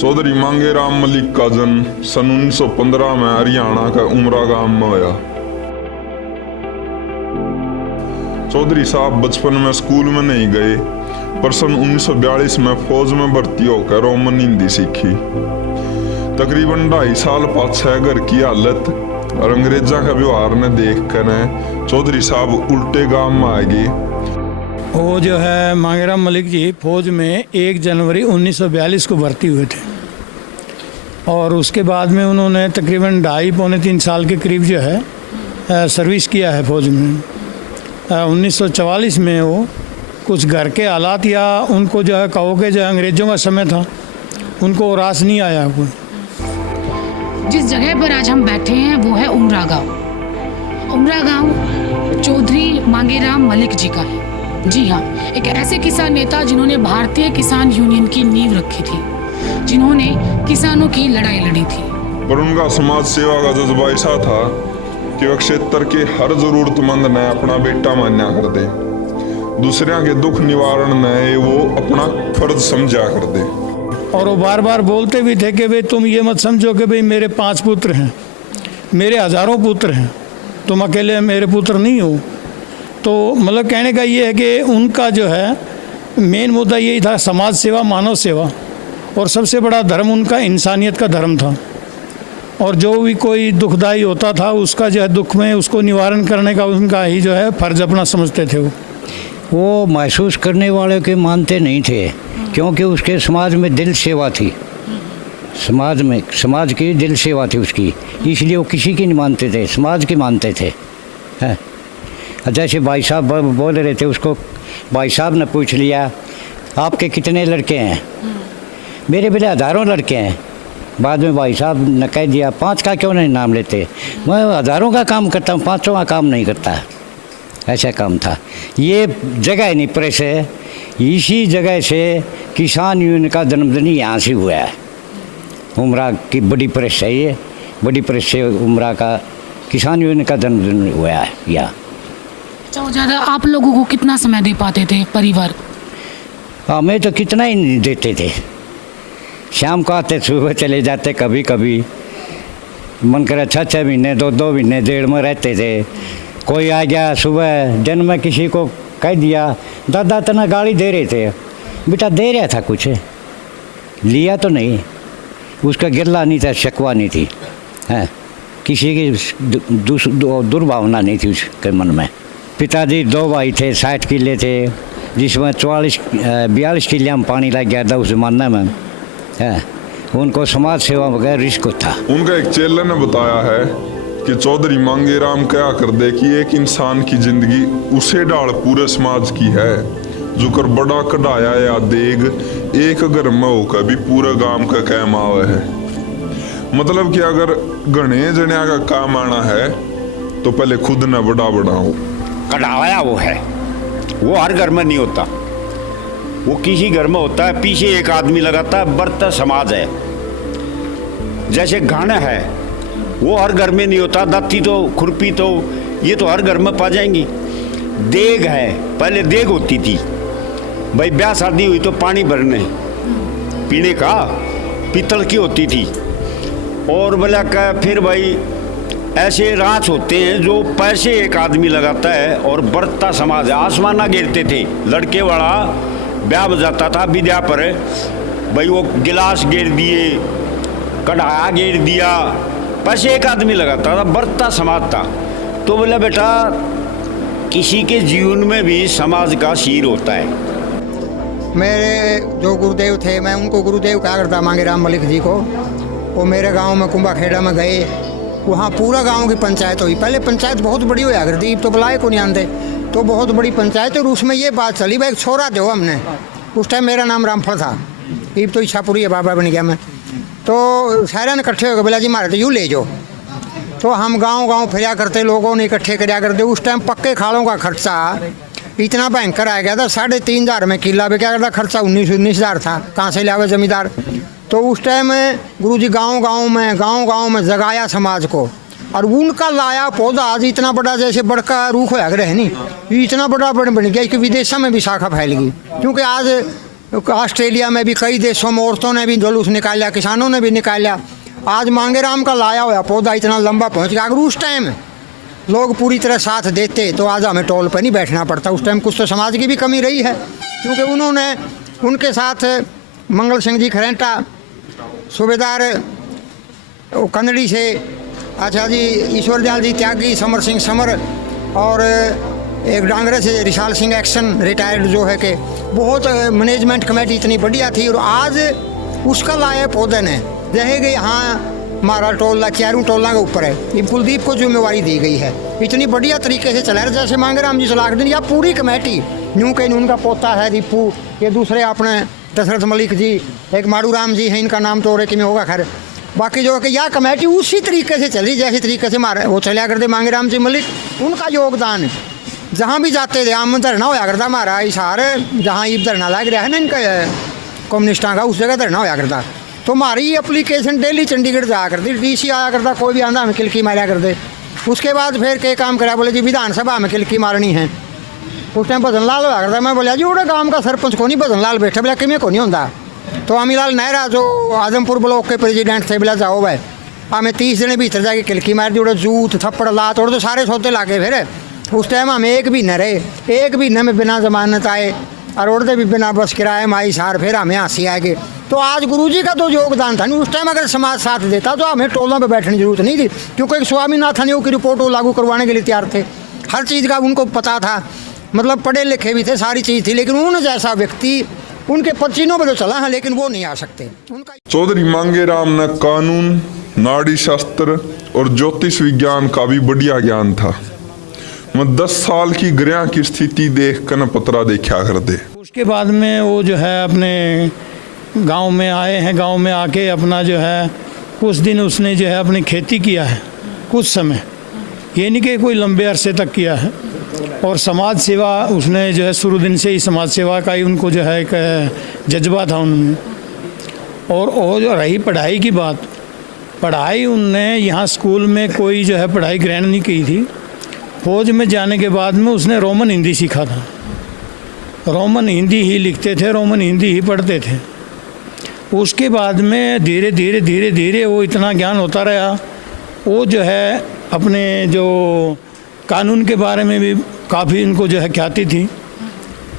चौधरी मांगेराम मलिक का जन्म सन 1915 में हरियाणा का उमरा गांव में हुआ। चौधरी साहब बचपन में स्कूल में नहीं गए, पर सन 1942 में फौज में भर्ती होकर रोमन हिंदी सीखी। तकरीबन 2.5 साल पाछे घर की हालत और अंग्रेजा का व्यवहार ने देख कर चौधरी साहब उल्टे गांव में आ गए। वो जो है मांगेराम मलिक जी फौज में 1 जनवरी 1942 को भर्ती हुए थे और उसके बाद में उन्होंने तकरीबन 2.5-3 साल के करीब जो है सर्विस किया है फौज में। 1944 में वो कुछ घर के हालात या उनको जो है कहो कि जो अंग्रेज़ों का समय था उनको रास नहीं आया। कोई जिस जगह पर आज हम बैठे हैं वो है उमरा गांव। उमरा गांव चौधरी मांगेराम मलिक जी का है। जी हाँ, एक ऐसे किसान नेता जिन्होंने भारतीय किसान यूनियन की नींव रखी थी, जिन्होंने किसानों की लड़ाई लड़ी थी। पर उनका समाज सेवा का जज्बा ऐसा था कि वह क्षेत्र के हर जरूरतमंद ने अपना बेटा मान्या कर दे, दूसरों के दुख निवारण में वो अपना फर्ज समझा कर दे। और वो बार बार बोलते भी थे कि भाई तुम ये मत समझो कि भाई मेरे 5 पुत्र हैं, मेरे हज़ारों पुत्र हैं, तुम अकेले मेरे पुत्र नहीं हो। तो मतलब कहने का ये है कि उनका जो है मेन मुद्दा यही था, समाज सेवा, मानव सेवा, और सबसे बड़ा धर्म उनका इंसानियत का धर्म था। और जो भी कोई दुखदाई होता था उसका जो है दुख में उसको निवारण करने का उनका ही जो है फर्ज अपना समझते थे। वो महसूस करने वाले के मानते नहीं थे, क्योंकि उसके समाज में दिल सेवा थी, समाज की दिल सेवा थी उसकी, इसलिए वो किसी की नहीं मानते थे, समाज की मानते थे। है जैसे भाई साहब बोल रहे थे, उसको भाई साहब ने पूछ लिया आपके कितने लड़के हैं, मेरे बेटे हज़ारों लड़के हैं। बाद में भाई साहब ने कह दिया 5 का क्यों नहीं नाम लेते, मैं हज़ारों का काम करता हूँ, 500 का काम नहीं करता। ऐसा काम था। ये जगह नहीं प्रेस है, इसी जगह से किसान यूनियन का जन्मदिन यहाँ से हुआ है। उमरा की बड़ी प्रेस है, ये बड़ी प्रेस से उमरा का किसान यूनियन का जन्मदिन हुआ है यहाँ। अच्छा, ज़्यादा आप लोगों को कितना समय दे पाते थे परिवार? हमें तो कितना ही नहीं देते थे, शाम को आते सुबह चले जाते, कभी कभी मन करे 6 महीने 2 महीने 1.5 में रहते थे। कोई आ गया सुबह दिन में, किसी को कह दिया दादा तना गाड़ी दे रहे थे, बेटा दे रहा था, कुछ लिया तो नहीं, उसका गिरला नहीं था, शकवा नहीं थी, है किसी की दुर्भावना नहीं थी उसके मन में। पिताजी 2 भाई थे, 60 किले थे, जिसमें 42 किले में पानी लग गया था उस ज़माने में। है उनको समाज सेवा वगैरह रिस्क था। उनका एक चेले ने बताया है कि चौधरी मांगेराम क्या कर दे कि एक इंसान की जिंदगी उसे डाल पूरे समाज की है, जो कर बड़ा कढ़ाया या देग एक घर में होकर भी पूरे गांव का काम आवे है। मतलब कि अगर घने जनिया का काम आना है तो पहले खुद न बड़ा हो। कढ़ाया वो है, वो हर घर में नहीं होता, वो किसी घर में होता है, पीछे एक आदमी लगाता है, बर्ता समाज है। जैसे घाना है वो हर घर में नहीं होता, दाती तो खुरपी तो ये तो हर घर में पा जाएंगी। देग है, पहले देग होती थी भाई, ब्याह शादी हुई तो पानी भरने पीने का पीतल की होती थी। और बोला का फिर भाई ऐसे राँच होते हैं जो पैसे एक आदमी लगाता है और बरतता समाज है। आसमाना गिरते थे, लड़के वाला ब्याह बजाता था विद्या पर भाई, वो गिलास गिर दिए, कढ़ाया गिर दिया, पैसे एक आदमी लगाता था, बरतता समाज था। तो बोला बेटा किसी के जीवन में भी समाज का शीर होता है। मेरे जो गुरुदेव थे, मैं उनको गुरुदेव कहा करता मांगेराम मलिक जी को। वो मेरे गांव में कुंभाखेड़ा में गए, वहाँ पूरा गांव की पंचायत हुई। पहले पंचायत बहुत बड़ी हुआ करती, तो बुलाए को नहीं आते, तो बहुत बड़ी पंचायत। और उसमें ये बात चली भाई, एक छोरा थे हमने, उस टाइम मेरा नाम रामफल था, ईब तो इच्छापुरी है, बाबा बन गया मैं। तो सारे ने इकट्ठे हो गए, बोला जी मारे तो यूँ ले जाओ। तो हम गांव फिरा करते, लोगों ने इकट्ठे कराया करते। उस टाइम पक्के खालों का खर्चा इतना भयंकर आ गया था, 3,500 में किला पे क्या करता, खर्चा 19,000 था, कहाँ से लावे जमींदार। तो उस टाइम गुरुजी गांव गांव में जगाया समाज को, और उनका लाया पौधा आज इतना बड़ा, जैसे बड़का रूख होया करे नहीं, इतना बड़ा बन गया कि विदेशों में भी शाखा फैल गई। क्योंकि आज ऑस्ट्रेलिया में भी कई देशों में औरतों ने भी जुलूस निकाला, किसानों ने भी निकाला। आज मांगेराम का लाया हुआ पौधा इतना लंबा पहुंच गया। अगर उस टाइम लोग पूरी तरह साथ देते तो आज हमें टोल पर नहीं बैठना पड़ता। उस टाइम कुछ तो समाज की भी कमी रही है, क्योंकि उन्होंने उनके साथ मंगल सिंह जी खरेंटा, सूबेदार कन्नड़ी से, अच्छा जी ईश्वर दयाल जी त्यागी, समर सिंह समर, और एक डांगरे से रिशाल सिंह एक्शन रिटायर्ड जो है कि बहुत मैनेजमेंट कमेटी इतनी बढ़िया थी। और आज उसका लाए पौधे ने जहे कि यहाँ हमारा टोला चारों टोला के ऊपर है, ये कुलदीप को जिम्मेवारी दी गई है। इतनी बढ़िया तरीके से चला रहे, जैसे मांगेराम जी सलाख दिन या पूरी कमेटी यूँ कहीं उनका पोता है दीपू, ये दूसरे अपने दशरथ मलिक जी, एक माड़ू राम जी हैं, इनका नाम तो और कि होगा खैर, बाकी जो है कि यह कमेटी उसी तरीके से चली जैसे तरीके से हमारे वो चलिया करते मांगेराम जी मलिक। उनका योगदान जहाँ भी जाते थे, आम धरना होया करता हमारा इशार, जहाँ ईब धरना लग रहा है ना इनका कम्युनिस्टां का, उस जगह धरना होया करता। तो हमारी एप्लीकेशन डेली चंडीगढ़ जाया करती, डीसी आया करता, कोई भी आंदा हमें किलकी मारा करते। उसके बाद फिर के काम करा, बोले जी विधानसभा में किलकी मारनी है। उस टाइम भजन लाल होया करता, मैं बोलिया जी उड़े गांव का सरपंच को नहीं भजन लाल बैठे, बोला किमें को नहीं होता। तो अमीलाल नेहरा जो आजमपुर ब्लॉक के प्रेसिडेंट थे, बोला जाओ भाई हमें 30 दिन भीतर जाके किलकी मार दी, उड़े जूत थप्पड़ लात और तो सारे सौदे लागे। फिर उस टाइम हम एक महीने रहे, एक महीने में बिना जमानत आए और उड़ते भी बिना बस किराए माई सार, फिर हमें हंसी आएगी। तो आज गुरुजी का तो योगदान था नहीं, उस टाइम अगर समाज साथ देता तो हमें टोलों पे बैठने की जरूरत नहीं थी, क्योंकि स्वामीनाथन योग की रिपोर्ट वो लागू करवाने के लिए तैयार थे। हर चीज़ का उनको पता था, मतलब पढ़े लिखे भी थे, सारी चीज़ थी। लेकिन उन जैसा व्यक्ति उनके पसीनों में तो चला है, लेकिन वो नहीं आ सकते। उनका चौधरी मांगेराम ने कानून, नाड़ी शास्त्र और ज्योतिष विज्ञान का भी बढ़िया ज्ञान था। मैं 10 साल की ग्रह की स्थिति देख कर न पतरा देखा कर दे। उसके बाद में वो जो है अपने गांव में आए हैं, गांव में आके अपना जो है कुछ दिन उसने जो है अपनी खेती किया है, कुछ समय, ये नहीं कि कोई लंबे अरसे तक किया है। और समाज सेवा उसने जो है शुरू दिन से ही समाज सेवा का ही उनको जो है एक जज्बा था उनमें। और जो रही पढ़ाई की बात, पढ़ाई उनने यहाँ स्कूल में कोई जो है पढ़ाई ग्रहण नहीं की थी। फौज में जाने के बाद में उसने रोमन हिंदी सीखा था, रोमन हिंदी ही लिखते थे, रोमन हिंदी ही पढ़ते थे। उसके बाद में धीरे धीरे धीरे धीरे वो इतना ज्ञान होता रहा, वो जो है अपने जो कानून के बारे में भी काफ़ी इनको जो है ख्याति थी,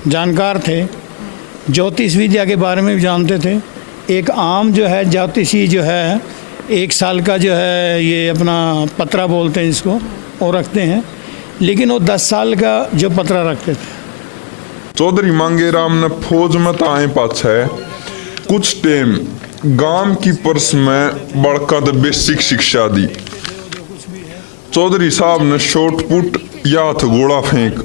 जानकार थे, ज्योतिष विद्या के बारे में भी जानते थे। एक आम जो है ज्योतिषी जो है 1 साल का जो है ये अपना पत्रा बोलते हैं इसको, वो रखते हैं, लेकिन वो 10 साल का जो पत्रा रखते थे। चौधरी मांगेराम ने फौज में ताए पाछे कुछ टाइम गांव की पर्स में बड़का बेसिक शिक्षा दी। चौधरी साहब ने शॉट पुट या हथगोला फेंक,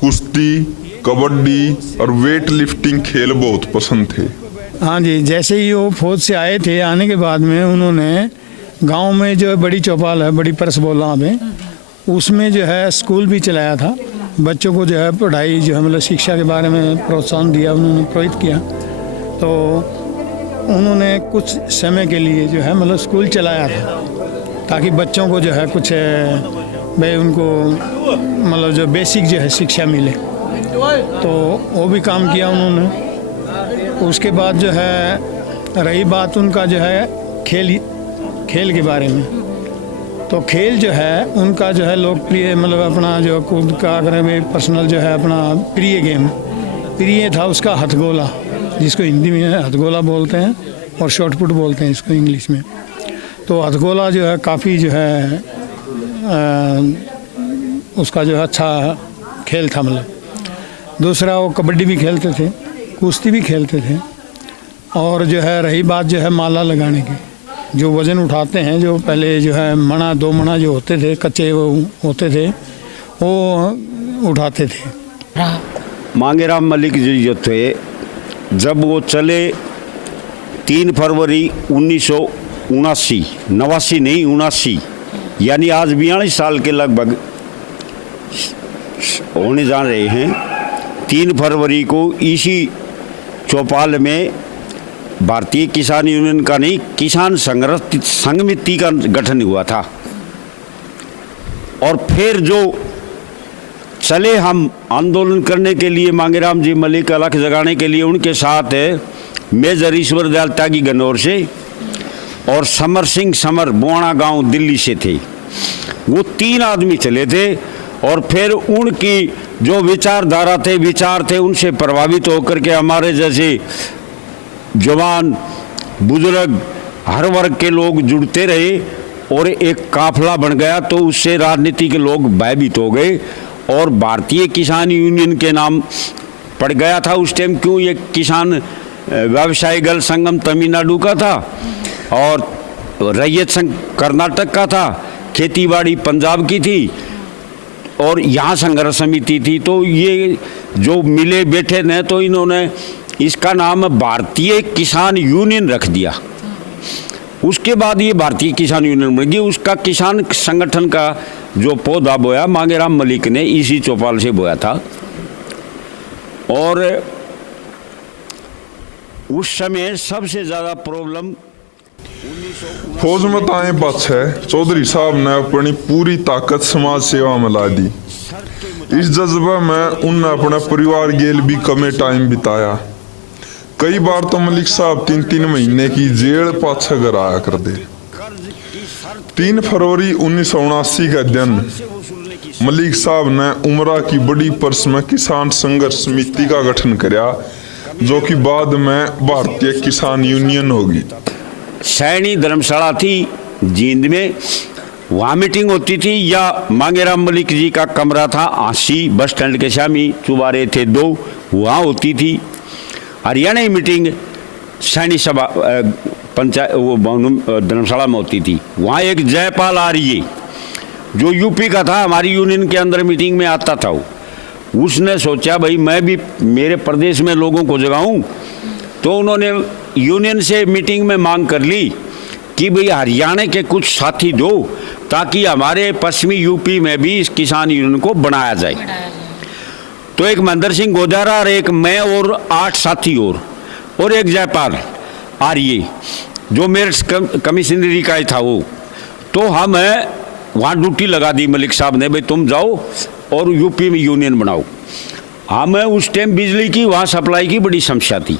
कुश्ती, कबड्डी और वेट लिफ्टिंग खेल बहुत पसंद थे। हाँ जी, जैसे ही वो फौज से आए थे, आने के बाद में उन्होंने गांव में जो बड़ी चौपाल है, बड़ी परस बोला में, उसमें जो है स्कूल भी चलाया था। बच्चों को जो है पढ़ाई जो है मतलब शिक्षा के बारे में प्रोत्साहन दिया, उन्होंने प्रेरित किया। तो उन्होंने कुछ समय के लिए जो है मतलब स्कूल चलाया था, ताकि बच्चों को जो है कुछ भाई उनको मतलब जो बेसिक जो है शिक्षा मिले। तो वो भी काम किया उन्होंने। उसके बाद जो है रही बात उनका जो है खेल के बारे में, तो खेल जो है उनका जो है लोकप्रिय मतलब अपना जो खुद का अगर में पर्सनल जो है अपना प्रिय था उसका हथगोला, जिसको हिंदी में हथगोला बोलते हैं और शॉटपुट बोलते हैं इसको इंग्लिश में। तो हथगोला जो है काफ़ी जो है उसका जो है अच्छा खेल था। मतलब दूसरा वो कबड्डी भी खेलते थे, कुश्ती भी खेलते थे। और जो है रही बात जो है माला लगाने की, जो वज़न उठाते हैं, जो पहले जो है मणा 2 मणा जो होते थे कच्चे वो होते थे, वो उठाते थे। मांगेराम मलिक जी जो थे, जब वो चले 3 फरवरी 1979 यानी आज 42 साल के लगभग होने जा रहे हैं। 3 फरवरी को इसी चौपाल में भारतीय किसान यूनियन का नहीं, किसान संघमिति का गठन हुआ था। और फिर जो चले हम आंदोलन करने के लिए मांगेराम जी मलिक अलख जगाने के लिए। उनके साथ मेजर ईश्वर दयाल त्यागी गन्नौर से और समर सिंह समर बोआणा गांव दिल्ली से थे। वो 3 आदमी चले थे और फिर उनकी जो विचारधारा थे विचार थे उनसे प्रभावित होकर के हमारे जैसे जवान बुजुर्ग हर वर्ग के लोग जुड़ते रहे और एक काफिला बन गया। तो उससे राजनीति के लोग भयभीत हो गए और भारतीय किसान यूनियन के नाम पड़ गया था उस टाइम। क्यों? ये किसान व्यवसायी गल संगम तमिलनाडु का था और रैयत संघ कर्नाटक का था, खेतीबाड़ी पंजाब की थी और यहाँ संघर्ष समिति थी। तो ये जो मिले बैठे ने तो इन्होंने इसका नाम भारतीय किसान यूनियन रख दिया। उसके बाद ये भारतीय किसान यूनियन बन गई। उसका किसान संगठन का जो पौधा बोया मांगेराम मलिक ने इसी चौपाल से बोया था। और उस समय सबसे ज़्यादा प्रॉब्लम फौज में ताए पक्ष है। चौधरी साहब ने अपनी पूरी ताकत समाज सेवा में ला दी। इस जज्बा में उनने अपने परिवार गेल भी कम टाइम बिताया। कई बार तो मलिक साहब 3-3 महीने की जेल पाछे घर आया कर दे। 3 फरवरी 1979 का दिन मलिक साहब ने उमरा की बड़ी पर्स में किसान संघर्ष समिति का गठन किया, जो कि बाद में भारतीय किसान यूनियन होगी। सैनी धर्मशाला थी जींद में, वहाँ मीटिंग होती थी। या मांगेराम मलिक जी का कमरा था आशी बस स्टैंड के सामने, चुबारे थे 2, वहाँ होती थी। हरियाणा की मीटिंग सैनी सभा पंचायत वो धर्मशाला में होती थी। वहाँ एक जयपाल आर्य जो यूपी का था, हमारी यूनियन के अंदर मीटिंग में आता था। उसने सोचा भाई मैं भी मेरे प्रदेश में लोगों को जगाऊं। तो उन्होंने यूनियन से मीटिंग में मांग कर ली कि भाई हरियाणा के कुछ साथी दो ताकि हमारे पश्चिमी यूपी में भी इस किसान यूनियन को बनाया जाए। तो एक महेंद्र सिंह गोजारा और एक मैं और 8 साथी और एक जयपाल आर्य जो मेरठ कमिश्नरी का ही था वो। तो हम वहाँ ड्यूटी लगा दी मलिक साहब ने, भाई तुम जाओ और यूपी में यूनियन बनाओ। हमें उस टाइम बिजली की वहाँ सप्लाई की बड़ी समस्या थी।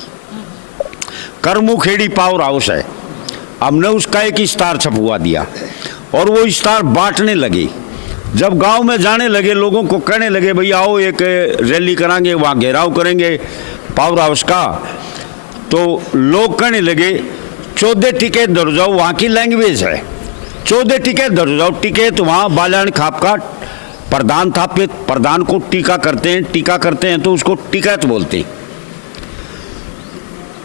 करमुखेड़ी पावर हाउस है, हमने उसका एक इस्तार छपवा दिया और वो इस्तार बांटने लगे। जब गांव में जाने लगे लोगों को कहने लगे भाई आओ एक रैली कराएंगे, वहाँ घेराव करेंगे पावर हाउस का। तो लोग कहने लगे 14 टिकट धर जाओ, वहाँ की लैंग्वेज है 14 टिकट धर जाओ। टिकट वहाँ बालान खाप का प्रधान था, प्रधान को टीका करते हैं तो उसको टिकट बोलते हैं।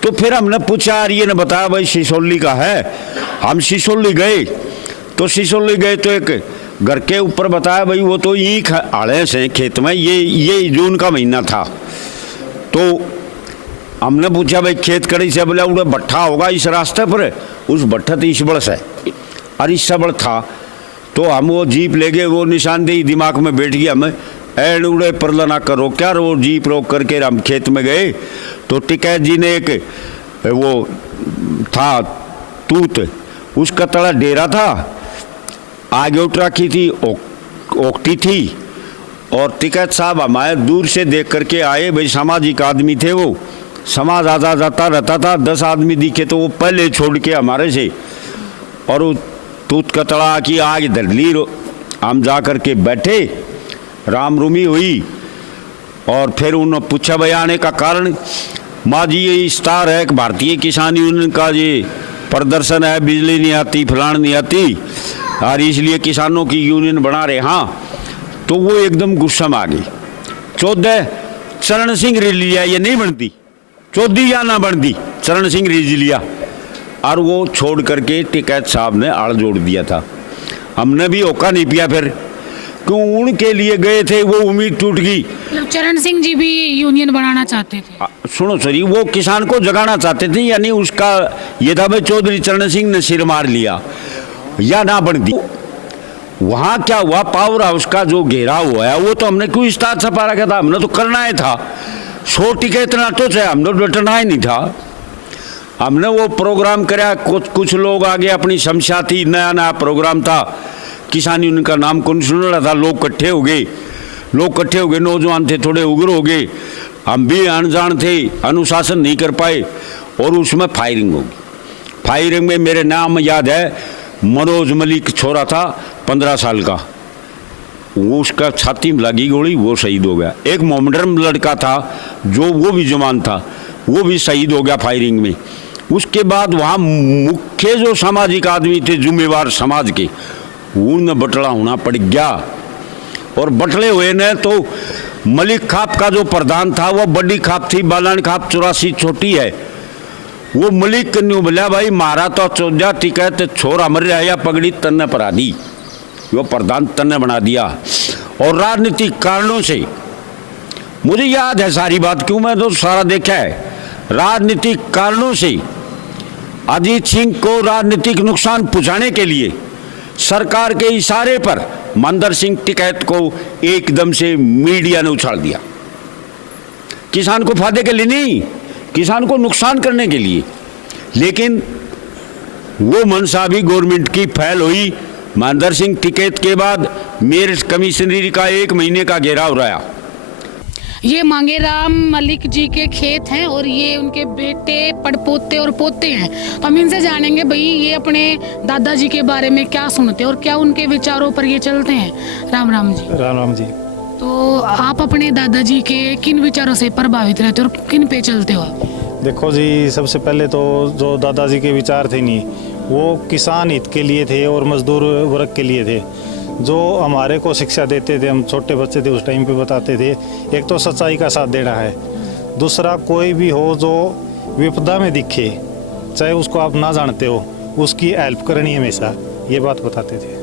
तो फिर हमने पूछा, आर्य ने बताया भाई सिसोली का है। हम सिसोली गए तो एक घर के ऊपर बताया भाई वो तो ईख आड़े से खेत में, ये जून का महीना था। तो हमने पूछा भाई खेत कड़ी से, बोला उड़े भट्ठा होगा इस रास्ते पर। उस भट्ठा तो ईसबड़ से और ईसबड़ था। तो हम वो जीप ले गए, वो निशानदेही दिमाग में बैठ गया हमें, एंड उड़े परला ना करो क्या। वो जीप रोक करके हम खेत में गए तो टिकैत जी ने एक वो था तूत, उसका तड़ा डेरा था, आगे उठ रखी थी, ओकटी थी। और टिकैत साहब हमारे दूर से देख करके आए, भाई सामाजिक आदमी थे वो, समाज आता जाता रहता था। 10 आदमी दिखे तो वो पहले छोड़ के हमारे से, और वो तूत का तड़ा की आग धर ली। हम जा कर के बैठे, राम रूमी हुई और फिर उन्होंने पूछा भाई आने का कारण। माँ जी ये इस्तार है कि भारतीय किसान यूनियन का ये प्रदर्शन है, बिजली नहीं आती, फलान नहीं आती और इसलिए किसानों की यूनियन बना रहे। हाँ, तो वो एकदम गुस्सा में आ गई। 14 चरण सिंह रिलिया ये नहीं बनती, 14 या ना बनती, चरण सिंह रिलिया। और वो छोड़ करके टिकैत साहब ने आड़ जोड़ दिया था। हमने भी होका नहीं पिया फिर, क्यों उनके लिए गए थे, वो उम्मीद टूट गई। चरण सिंह जी भी यूनियन बनाना चाहते थे। सुनो सरी, वो किसान को जगाना चाहते थे, यानी उसका ये था भाई चौधरी चरण सिंह ने सिर मार लिया या ना बनती। वहाँ क्या हुआ, पावर हाउस का जो घेराव हुआ है वो तो हमने क्यों इस्तार छपा रखा था, हमने तो करना ही था। 100 टिकट इतना तो है, हमने डटना ही नहीं था। हमने वो प्रोग्राम कराया, कुछ लोग आगे अपनी समस्या थी, नया प्रोग्राम था, किसान यूनियन का नाम कौन सुन रहा था, लोग इकट्ठे हो गए। लोग इकट्ठे हो गए, नौजवान थे, थोड़े उग्र हो गए, हम भी अनजान थे, अनुशासन नहीं कर पाए और उसमें फायरिंग होगी। फायरिंग में मेरे नाम याद है, मनोज मलिक छोरा था 15 साल का, वो उसका छाती में लगी गोली, वो शहीद हो गया। एक मोहम्मदन लड़का था जो वो भी जवान था, वो भी शहीद हो गया फायरिंग में। उसके बाद वहाँ मुख्य जो सामाजिक आदमी थे, जिम्मेवार समाज के, उन्हें बटला होना पड़ गया। और बटले हुए ने तो मलिक खाप का जो प्रधान था वो बड़ी खाप थी, बालान खाप 84 छोटी है, वो मलिक कन्यू बोला भाई मारा तो चौजा टिकट छोरा मर रहा या पगड़ी तन्ने परा दी, वो प्रधान तन्ने बना दिया। और राजनीतिक कारणों से मुझे याद है सारी बात, क्यों मैं तो सारा देखा है, राजनीतिक कारणों से अजीत सिंह को राजनीतिक नुकसान पहुंचाने के लिए सरकार के इशारे पर मंदर सिंह टिकैत को एकदम से मीडिया ने उछाल दिया। किसान को फायदे के लिए नहीं, किसान को नुकसान करने के लिए। लेकिन वो मनसा भी गवर्नमेंट की फैल हुई। मंदर सिंह टिकैत के बाद मेरठ कमिश्नरी का 1 महीने का घेराव रहा। ये मांगेराम मलिक जी के खेत हैं और ये उनके बेटे, पड़पोते और पोते हैं। तो हम इनसे जानेंगे भाई ये अपने दादाजी के बारे में क्या सुनते हैं और क्या उनके विचारों पर ये चलते हैं। राम राम जी। राम राम जी। तो आप अपने दादाजी के किन विचारों से प्रभावित रहते हो और किन पे चलते हो आप? देखो जी, सबसे पहले तो जो दादाजी के विचार थे नहीं, वो किसान हित के लिए थे और मजदूर वर्ग के लिए थे। जो हमारे को शिक्षा देते थे, हम छोटे बच्चे थे उस टाइम पे बताते थे, एक तो सच्चाई का साथ देना है, दूसरा कोई भी हो जो विपदा में दिखे, चाहे उसको आप ना जानते हो, उसकी हेल्प करनी हमेशा, ये बात बताते थे।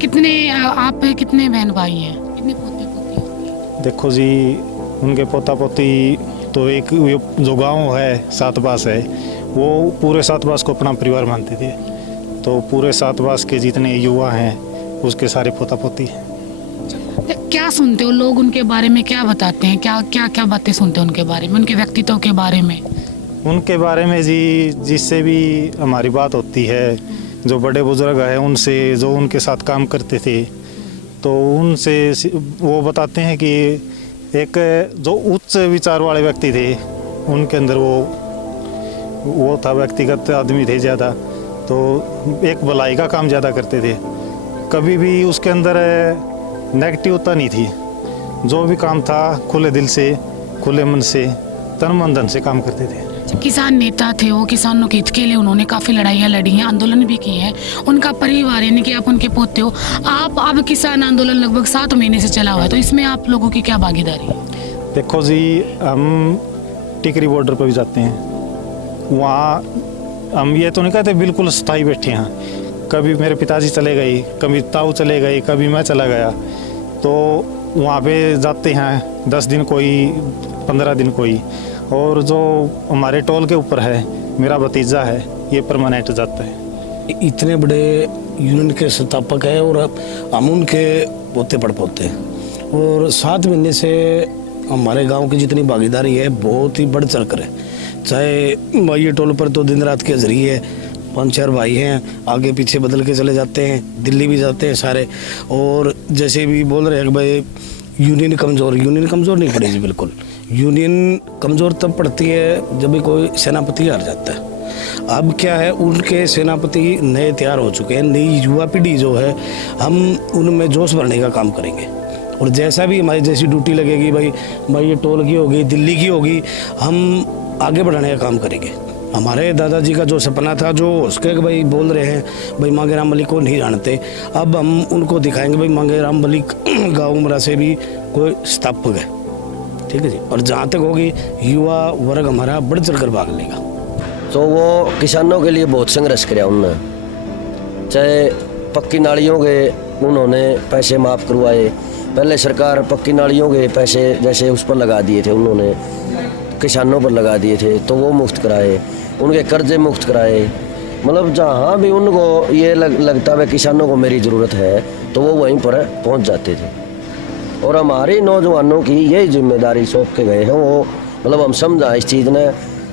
कितने आप कितने बहन भाई हैं, कितने पोते पोती? देखो जी, उनके पोता पोती तो एक जो गांव है सातबास है, वो पूरे सातबास को अपना परिवार मानते थे, तो पूरे सातबास के जितने युवा हैं उसके सारे पोता पोती हैं। क्या सुनते हो लोग उनके बारे में, क्या बताते हैं, क्या क्या क्या बातें सुनते हो उनके बारे में, उनके व्यक्तित्व के बारे में? उनके बारे में जी, जिससे भी हमारी बात होती है, जो बड़े बुजुर्ग हैं उनसे, जो उनके साथ काम करते थे, तो उनसे वो बताते हैं कि एक जो उच्च विचार वाले व्यक्ति थे, उनके अंदर वो था, व्यक्तिगत आदमी थे ज़्यादा, तो एक भलाई का काम ज़्यादा करते थे। कभी भी उसके अंदर नेगेटिवता नहीं थी, जो भी काम था खुले दिल से, खुले मन से, तन मन धन से काम करते थे। किसान नेता थे वो, किसानों के हित के लिए उन्होंने काफ़ी लड़ाइयाँ लड़ी हैं, आंदोलन भी किए हैं। उनका परिवार, यानी कि आप उनके पोते हो, आप अब किसान आंदोलन लगभग 7 महीने से चला हुआ है, तो इसमें आप लोगों की क्या भागीदारी है? देखो जी, हम टिकरी बॉर्डर पर भी जाते हैं, वहाँ हम ये तो नहीं कहते बिल्कुल स्थायी बैठे हैं। कभी मेरे पिताजी चले गए, कभी ताऊ चले गए, कभी मैं चला गया, तो वहाँ पे जाते हैं 10 दिन कोई, 15 दिन कोई। और जो हमारे टोल के ऊपर है, मेरा भतीजा है, ये परमानेंट जाता है। इतने बड़े यूनियन के संस्थापक है और हम उनके पोते पड़पोते हैं, और 7 महीने से हमारे गांव की जितनी भागीदारी है बहुत ही बढ़ चढ़ कर है। चाहे भाई टोल पर तो दिन रात के जरिए 5-4 भाई हैं, आगे पीछे बदल के चले जाते हैं, दिल्ली भी जाते हैं सारे। और जैसे भी बोल रहे हैं कि भाई यूनियन कमज़ोर नहीं पड़ेगी, बिल्कुल यूनियन कमज़ोर तब पड़ती है जब भी कोई सेनापति हार जाता है। अब क्या है, उनके सेनापति नए तैयार हो चुके हैं, नई युवा पीढ़ी जो है, हम उनमें जोश भरने का काम करेंगे। और जैसा भी हमारी जैसी ड्यूटी लगेगी, भाई ये टोल की होगी, दिल्ली की होगी, हम आगे बढ़ाने का काम करेंगे। हमारे दादाजी का जो सपना था, जो उसके भाई बोल रहे हैं भाई मांगेराम मलिक को नहीं जानते, अब हम उनको दिखाएंगे भाई मांगेराम मलिक गाँव उमरा से भी कोई स्थापक है, ठीक है जी। और जहाँ तक होगी युवा वर्ग हमारा बढ़ चढ़ कर भाग लेगा। तो वो किसानों के लिए बहुत संघर्ष किया उन्होंने, चाहे पक्की नालियों के उन्होंने पैसे माफ़ करवाए। पहले सरकार पक्की नालियों के पैसे जैसे उस पर लगा दिए थे, उन्होंने किसानों पर लगा दिए थे, तो वो मुफ्त कराए, उनके कर्जे मुफ्त कराए। मतलब जहाँ भी उनको ये लगता है किसानों को मेरी ज़रूरत है, तो वो वहीं पर पहुँच जाते थे। और हमारे नौजवानों की यही जिम्मेदारी सौंप के गए हैं वो, मतलब हम समझा इस चीज़ ने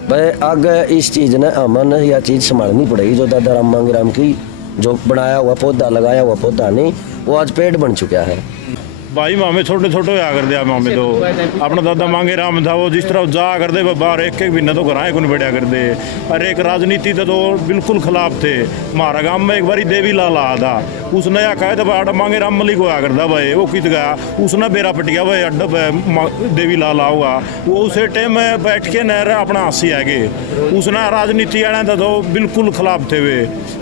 भाई आगे इस चीज़ ने अमन यह चीज़ संभालनी पड़ेगी। जो दादा राम मांगेराम की जो बनाया हुआ पौधा, लगाया हुआ पौधा नहीं, वो आज पेड़ बन चुका है। भाई मामे छोटे छोटे होया कर दिया मामे तो अपना दादा मांगे राम था वो जिस तरह जा कर दे बाहर एक एक महीने तो घराए को बढ़िया कर दे। और एक राजनीति तो बिल्कुल खिलाफ थे। हमारा गांव में एक बारी देवी लाल आया था, उसने या कहा था अड्डा मांगे राम मलिक होया करता भाई, वो कित गया उसने बेरा पटिया भाई अड्डा देवी लाल आऊगा, वो उसे टाइम में बैठ के नहर अपना हंसी आगे उसने राजनीति आने था तो बिल्कुल खिलाफ थे वे।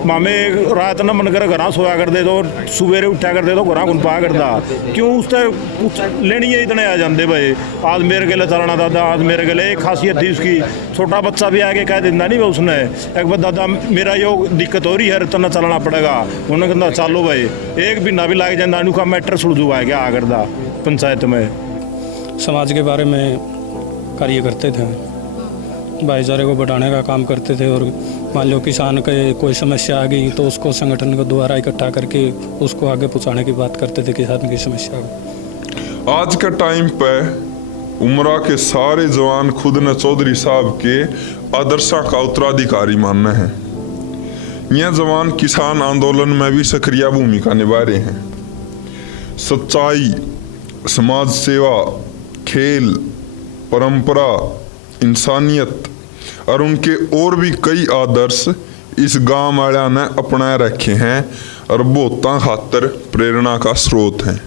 मामे रात न मन कर घर सोया कर दे तो सवेरे उठा कर दे तो घर घुन पाया करता, क्यों उससे कुछ लेनी है इतने आ जाते भाई। आज मेरे गले चलना दादा, आज मेरे गले एक खासियत थी उसकी, छोटा बच्चा भी आगे कह देता नहीं भाई उसने एक बार दादा मेरा यो दिक्कत हो रही है तना चलना पड़ेगा, उन्होंने कहता चलो भाई एक महीना भी लग जाता का मैटर सुलझुआ गया आ करता पंचायत में। समाज के बारे में कार्य करते थे, भाईचारे को बढ़ाने का काम करते थे। और मान लो किसान के कोई समस्या आ गई तो उसको संगठन को द्वारा इकट्ठा करके उसको आगे पहुंचाने की बात करते थे किसान की समस्या को। आज के टाइम पे उमरा के सारे जवान खुद ने चौधरी साहब के आदर्शों का उत्तराधिकारी मानना है। यह जवान किसान आंदोलन में भी सक्रिय भूमिका निभा रहे हैं। सच्चाई, समाज सेवा, खेल, परंपरा, इंसानियत और उनके और भी कई आदर्श इस गांव वाले ने अपनाए रखे हैं और बहुता खातर प्रेरणा का स्रोत हैं।